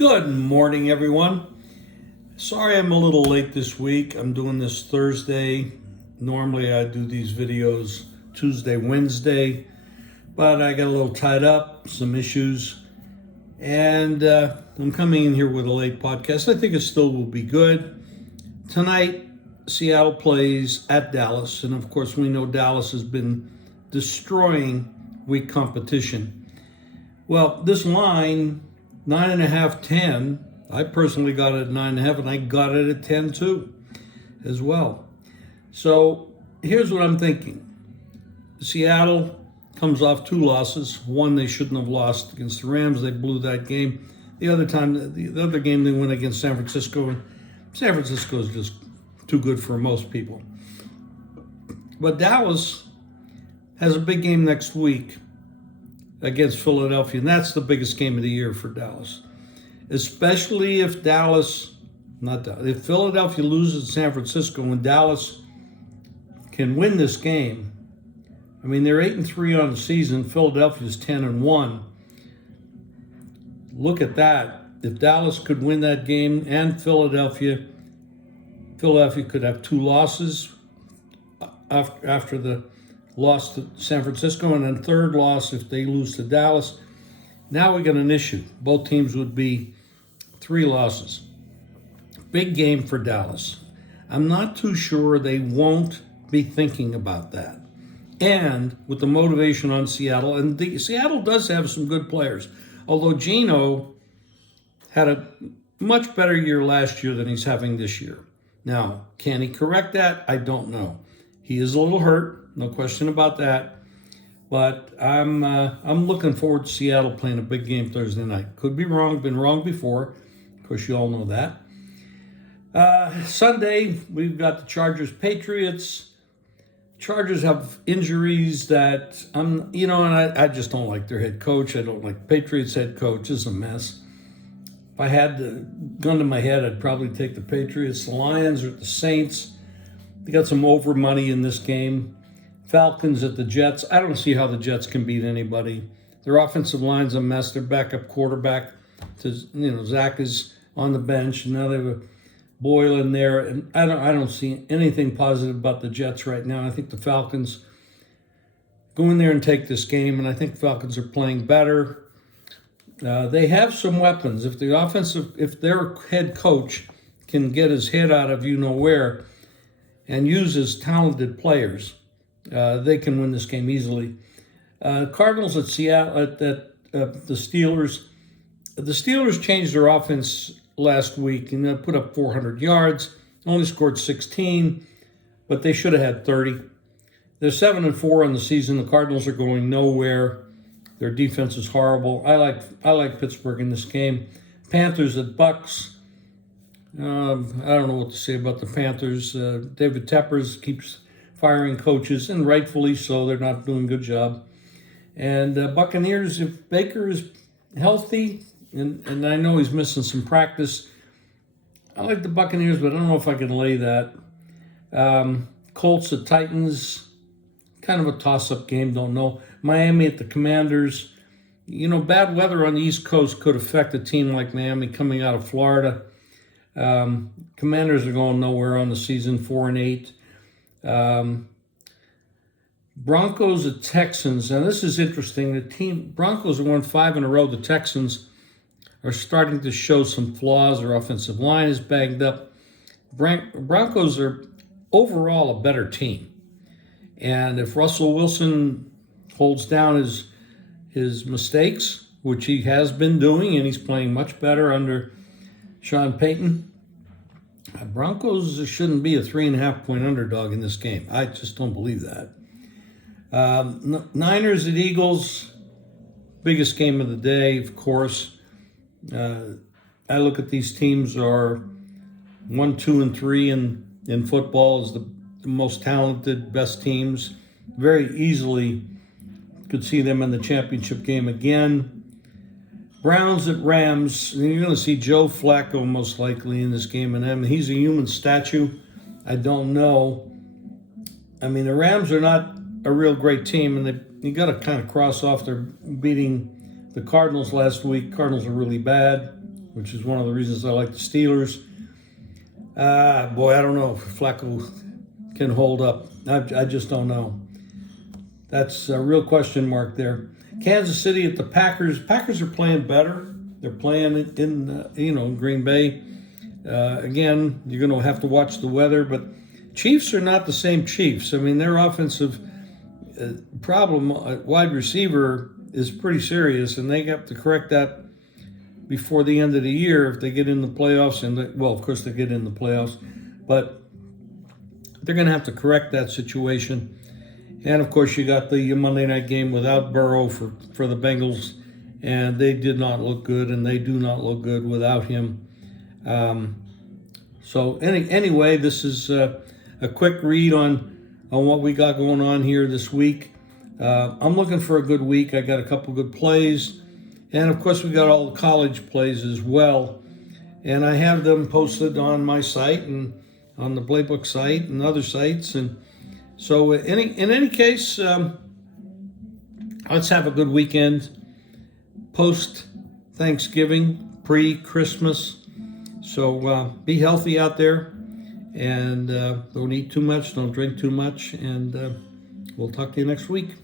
Good morning, everyone. Sorry I'm a little late this week. I'm doing this Thursday. Normally I do these videos Tuesday, Wednesday, but I got a little tied up, some issues, and I'm coming in here with a late podcast. I think it still will be good. Tonight, Seattle plays at Dallas, and of course we know Dallas has been destroying weak competition. Well, this line, 9.5, 10. I personally got it at 9.5, and I got it at 10 too, as well. So here's what I'm thinking. Seattle comes off 2 losses. One they shouldn't have lost against the Rams. They blew that game. The other game they went against San Francisco, and San Francisco is just too good for most people. But Dallas has a big game next week against Philadelphia, and that's the biggest game of the year for Dallas. Especially if if Philadelphia loses to San Francisco and Dallas can win this game. I mean, they're 8-3 on the season. Philadelphia's 10-1. Look at that. If Dallas could win that game and Philadelphia could have 2 losses after the loss to San Francisco, and then third loss if they lose to Dallas. Now we got an issue. Both teams would be 3 losses. Big game for Dallas. I'm not too sure they won't be thinking about that. And with the motivation on Seattle, and Seattle does have some good players, although Geno had a much better year last year than he's having this year. Now, can he correct that? I don't know. He is a little hurt. No question about that. But I'm looking forward to Seattle playing a big game Thursday night. Could be wrong, been wrong before. Of course, you all know that. Sunday, we've got the Chargers-Patriots. Chargers have injuries that and I just don't like their head coach. I don't like Patriots head coach. It's a mess. If I had the gun to my head, I'd probably take the Patriots, the Lions, or the Saints. They got some over money in this game. Falcons at the Jets. I don't see how the Jets can beat anybody. Their offensive line's a mess. Their backup quarterback, Zach is on the bench, and now they have a Boyle in there. And I don't see anything positive about the Jets right now. I think the Falcons go in there and take this game, and I think Falcons are playing better. They have some weapons. If their head coach can get his head out of where and use his talented players, they can win this game easily. Cardinals at Seattle, at the Steelers. The Steelers changed their offense last week and they put up 400 yards, only scored 16, but they should have had 30. They're 7-4 on the season. The Cardinals are going nowhere. Their defense is horrible. I like Pittsburgh in this game. Panthers at Bucks. I don't know what to say about the Panthers. David Tepper keeps firing coaches, and rightfully so. They're not doing a good job. And Buccaneers, if Baker is healthy, and I know he's missing some practice, I like the Buccaneers, but I don't know if I can lay that. Colts at Titans, kind of a toss-up game, don't know. Miami at the Commanders. Bad weather on the East Coast could affect a team like Miami coming out of Florida. Commanders are going nowhere on the season, 4-8. Broncos at Texans. Now this is interesting. The Broncos have won 5 in a row. The Texans are starting to show some flaws. Their offensive line is banged up. Broncos are overall a better team. And if Russell Wilson holds down his mistakes, which he has been doing, and he's playing much better under Sean Payton, Broncos shouldn't be a 3.5-point underdog in this game. I just don't believe that. Niners at Eagles, biggest game of the day, of course. I look at these teams are 1, 2, and 3 in football as the most talented, best teams. Very easily could see them in the championship game again. Browns at Rams. You're going to see Joe Flacco most likely in this game, and he's a human statue. I don't know. I mean, the Rams are not a real great team, and you got to kind of cross off their beating the Cardinals last week. Cardinals are really bad. which is one of the reasons I like the Steelers. Boy, I don't know if Flacco can hold up. I just don't know. That's a real question mark there. Kansas City at the Packers. Packers are playing better. They're playing in Green Bay. Again, you're going to have to watch the weather, but Chiefs are not the same Chiefs. I mean, their offensive problem at wide receiver is pretty serious, and they have to correct that before the end of the year if they get in the playoffs. Well, of course, they get in the playoffs, but they're going to have to correct that situation. And, of course, you got the Monday night game without Burrow for the Bengals, and they did not look good, and they do not look good without him. Anyway, this is a quick read on what we got going on here this week. I'm looking for a good week. I got a couple good plays, and, of course, we got all the college plays as well. And I have them posted on my site and on the Playbook site and other sites. And so in any case, let's have a good weekend post-Thanksgiving, pre-Christmas. So be healthy out there, and don't eat too much, don't drink too much, and we'll talk to you next week.